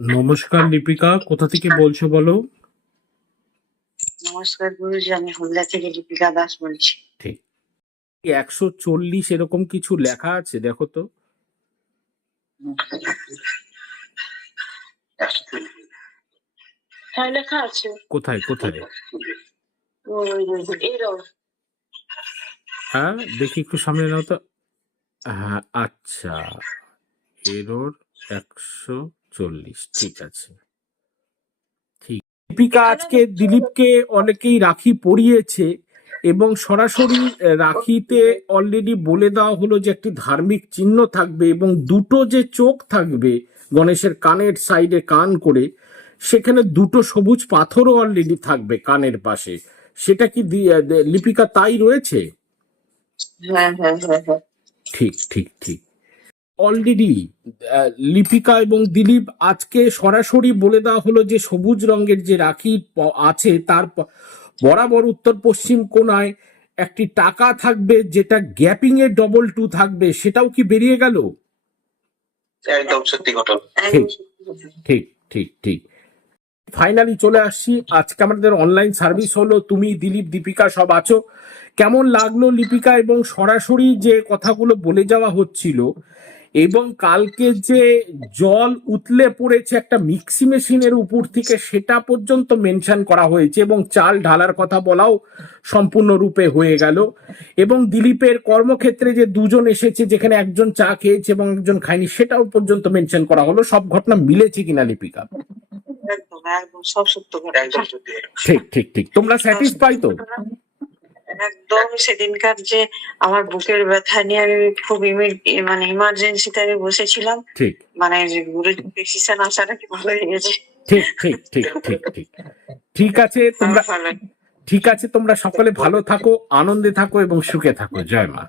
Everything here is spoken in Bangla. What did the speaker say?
নমস্কার লিপিকা কোথা থেকে বলছো বলো? নমস্কার গুরুজি আমি হলদা থেকে লিপিকা দাস বলছি। ঠিক। একশো চল্লিশ এরকম কিছু লেখা আছে দেখো তো। হ্যাঁ লেখা আছে। কোথায় কোথায়? হ্যাঁ দেখি একটু সামনে নাও তো। হ্যাঁ আচ্ছা। এরোর একশো চল্লিশ ঠিক আছে। ঠিক। লিপিকা আজকে দিলীপকে অনেকেই রাখি পরিয়েছে এবং সরাসরি আহ, রাখিতে অলরেডি বলে দেওয়া হলো যে একটি ধার্মিক চিহ্ন থাকবে এবং দুটো যে চোখ থাকবে গণেশের কানের সাইডে কান করে সেখানে দুটো সবুজ পাথরও অলরেডি থাকবে কানের পাশে। সেটা কি দি- লিপিকা তাই রয়েছে? হ্যাঁ হ্যাঁ হ্যাঁ হ্যাঁ। ঠিক ঠিক ঠিক। অলরেডি লিপিকা এবং দিলীপ আজকে সরাসরি বলে দেওয়া হলো যে সবুজ রঙের যে রাখি আছে তার বরাবর উত্তর পশ্চিম কোনায় একটি টাকা থাকবে যেটা গ্যাপিং এর ডবল টু থাকবে। সেটাও কি বেরিয়ে গেল? একদম সত্যি ঘটনা। ঠিক ঠিক ঠিক ফাইনালি চলে আসছি। আজকে আমাদের অনলাইন সার্ভিস হলো তুমি দিলীপ দীপিকা সব আছো। কেমন লাগল লিপিকা এবং সরাসরি যে কথাগুলো বলে যাওয়া হচ্ছিল? এবং কালকে যে জল উতলে পড়েছে একটা মিক্সি মেশিনের উপর থেকে সেটা পর্যন্ত মেনশন করা হয়েছে এবং চাল ঢালার কথা বলাও সম্পূর্ণরূপে হয়ে গেল। এবং দিলীপের কর্মক্ষেত্রে যে দুজন এসেছে যেখানে একজন চা খেয়েছে এবং একজন খায়নি সেটাও পর্যন্ত মেনশন করা হলো। সব ঘটনা মিলেছে কিনা লিপিকা। ঠিক ঠিক ঠিক। তোমরা স্যাটিসফাই তো? একদম সেদিনকার যে আমার বুকের ব্যথা নিয়ে আমি খুব মানে ইমার্জেন্সিতে আমি বসেছিলাম। ঠিক। মানে যে গুরুর ডিসিশন আসাটা কি ভালো হয়ে গেছে ঠিক ঠিক ঠিক ঠিক ঠিক। ঠিক আছে তোমরা ঠিক আছে তোমরা সকলে ভালো থাকো আনন্দে থাকো এবং সুখে থাকো। জয় মা।